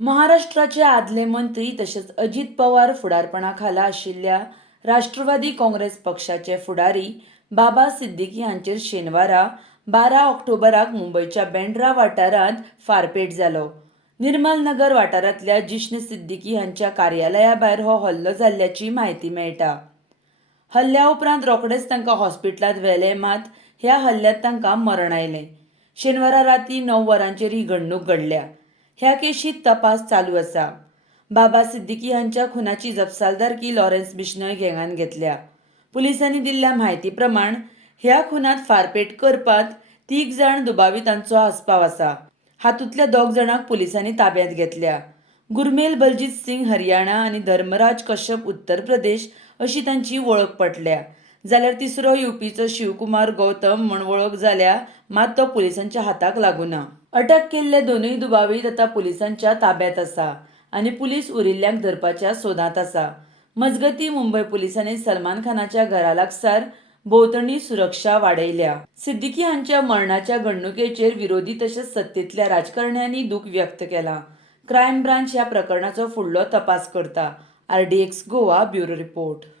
महाराष्ट्राचे आदले मंत्री तसेच अजित पवार फुडारपणाखाला आशिल्ल्या राष्ट्रवादी काँग्रेस पक्षाचे फुडारी बाबा सिद्दीकी हांचेर शेनवारा 12 ऑक्टोबराक मुंबईच्या बँड्रा वाठारांत फारपेट जालो। निर्मल नगर वाठारांतल्या जिष्ण सिद्दीकी हांच्या कार्यालया भायर हो हल्लो जाल्ल्याची म्हायती मेळटा। हल्ल्या उपरांत रोखडेच तांकां हॉस्पिटलांत व्हेले, मात ह्या हल्ल्यांत तांकां मरण आयलें। शेनवारा रातीं 9 वरांचेर ही घडणूक घडल्या। ह्या केशीत तपास चालू आसा। बाबा सिद्दीकी हांच्या खुनाची जपसालदारकी लॉरेन्स बिश्नोय गँगान घेतल्या। पुलिसांनी दिल्ल्या म्हायती प्रमाण ह्या खुनांत फारपेट करपांत 3 जाण दुबावितांचो आस्पाव आसा। हातूंतल्या 2 जाणांक पुलिसांनी ताब्यांत घेतल्या। गुरमेल बलजीत सिंग हरियाणा आनी धर्मराज कश्यप उत्तर प्रदेश अशी तांची वळख पटल्या। जाल्यार तिसरो युपीचो शिवकुमार गौतम म्हूण वळख जाल्या, मात तो पुलिसांच्या हाताक लागूना। अटक केल्ले दोनूय दुबावीत आतां पुलिसांच्या ताब्यांत आसा आनी पुलीस उरिल्ल्यांक धरपाच्या सोदांत आसा। मजगतीं मुंबय पुलिसांनी सलमान खानाच्या घरा लागसार भोंवतणी सुरक्षा वाडयल्या। सिद्दीकी हांच्या मरणाच्या घडणुकेचेर विरोधी तशेंच सत्तेंतल्या राजकारण्यांनी दूख व्यक्त केलां। क्रायम ब्रांच ह्या प्रकरणाचो फुडलो तपास करता। RDX Goa bureau report.